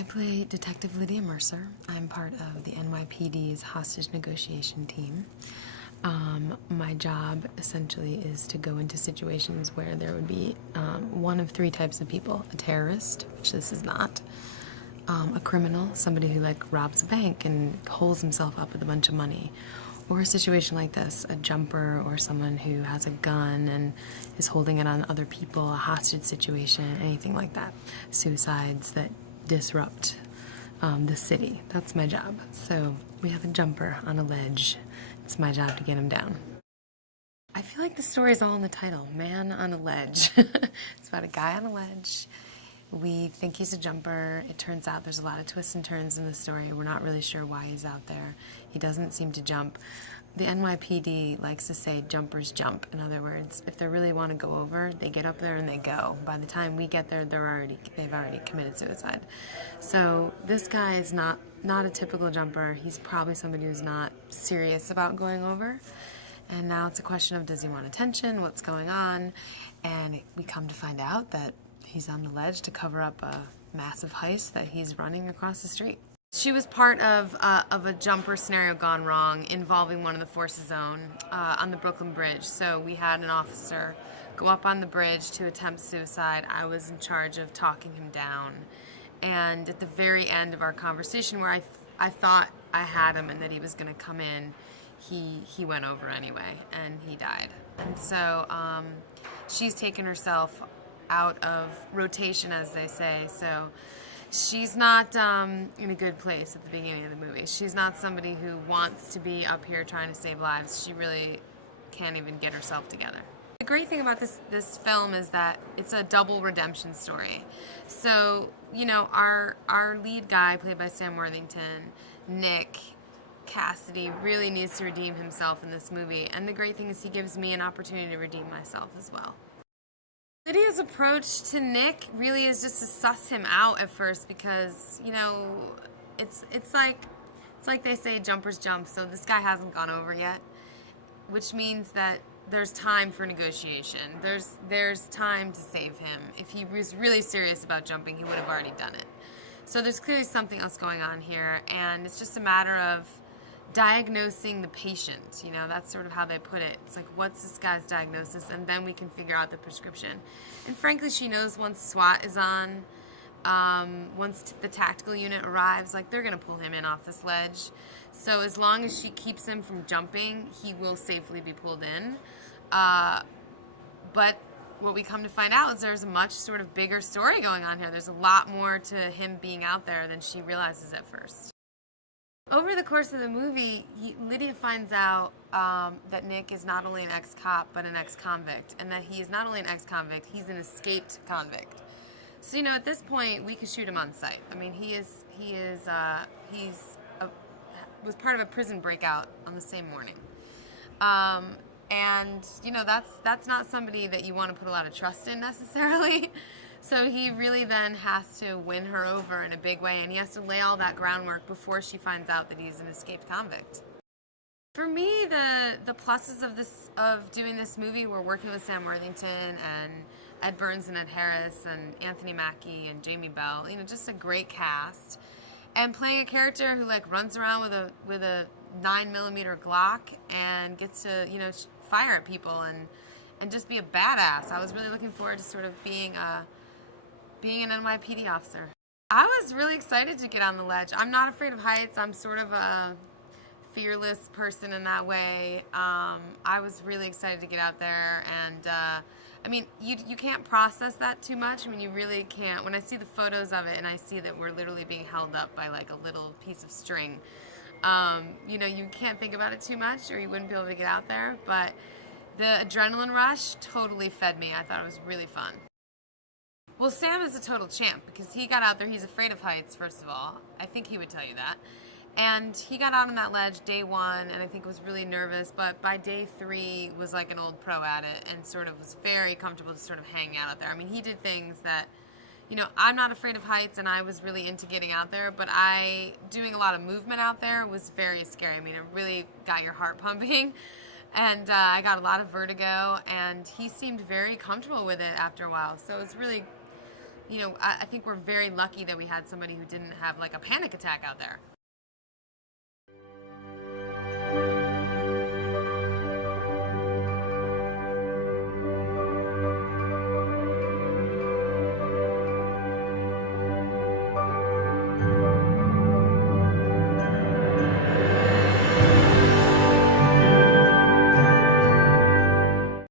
I play Detective Lydia Mercer. I'm part of the NYPD's hostage negotiation team. My job essentially is to go into situations where there would be one of three types of people: a terrorist, which this is not, a criminal, somebody who like robs a bank and holds himself up with a bunch of money, or a situation like this, a jumper or someone who has a gun and is holding it on other people, a hostage situation, anything like that. Suicides that disrupt the city. That's my job. So we have a jumper on a ledge. It's my job to get him down. I feel like the story is all in the title, Man on a Ledge. It's about a guy on a ledge. We think he's a jumper. It turns out there's a lot of twists and turns in the story. We're not really sure why he's out there. He doesn't seem to jump. The NYPD likes to say jumpers jump. In other words, if they really want to go over, they get up there and they go. By the time we get there, they've already committed suicide. So this guy is not a typical jumper. He's probably somebody who's not serious about going over. And now it's a question of, does he want attention? What's going on? And we come to find out that he's on the ledge to cover up a massive heist that he's running across the street. She was part of a jumper scenario gone wrong involving one of the Forces Own on the Brooklyn Bridge. So we had an officer go up on the bridge to attempt suicide. I was in charge of talking him down. And at the very end of our conversation, where I thought I had him and that he was going to come in, he went over anyway, and he died. And so she's taken herself out of rotation, as they say. So she's not in a good place at the beginning of the movie. She's not somebody who wants to be up here trying to save lives. She really can't even get herself together. The great thing about this film is that it's a double redemption story. So, you know, our lead guy, played by Sam Worthington, Nick Cassidy, really needs to redeem himself in this movie. And the great thing is he gives me an opportunity to redeem myself as well. Lydia's approach to Nick really is just to suss him out at first, because, you know, it's like they say, jumpers jump. So this guy hasn't gone over yet, which means that there's time for negotiation. There's time to save him. If he was really serious about jumping, he would have already done it. So there's clearly something else going on here, and it's just a matter of diagnosing the patient. You know, that's sort of how they put it. It's like, what's this guy's diagnosis, and then we can figure out the prescription. And frankly, she knows once SWAT is on, once the tactical unit arrives, like, they're gonna pull him in off this ledge. So as long as she keeps him from jumping, he will safely be pulled in. But what we come to find out is there's a much sort of bigger story going on here. There's a lot more to him being out there than she realizes at first. Over the course of the movie, Lydia finds out that Nick is not only an ex-cop, but an ex-convict. And that he is not only an ex-convict, he's an escaped convict. So, you know, at this point, we could shoot him on sight. I mean, he was part of a prison breakout on the same morning. And, you know, that's not somebody that you want to put a lot of trust in necessarily. So he really then has to win her over in a big way, and he has to lay all that groundwork before she finds out that he's an escaped convict. For me, the pluses of doing this movie were working with Sam Worthington and Ed Burns and Ed Harris and Anthony Mackie and Jamie Bell. You know, just a great cast. And playing a character who like runs around with a 9mm Glock and gets to, you know, fire at people and just be a badass. I was really looking forward to sort of being an NYPD officer. I was really excited to get on the ledge. I'm not afraid of heights. I'm sort of a fearless person in that way. I was really excited to get out there, and I mean, you can't process that too much. I mean, you really can't. When I see the photos of it and I see that we're literally being held up by like a little piece of string, you know, you can't think about it too much or you wouldn't be able to get out there. But the adrenaline rush totally fed me. I thought it was really fun. Well, Sam is a total champ because he got out there. He's afraid of heights, first of all. I think he would tell you that. And he got out on that ledge day one and I think was really nervous, but by day 3 was like an old pro at it and sort of was very comfortable to sort of hang out there. I mean, he did things that, you know, I'm not afraid of heights and I was really into getting out there, but doing a lot of movement out there was very scary. I mean, it really got your heart pumping. And I got a lot of vertigo, and he seemed very comfortable with it after a while. So it was really you know, I think we're very lucky that we had somebody who didn't have like a panic attack out there.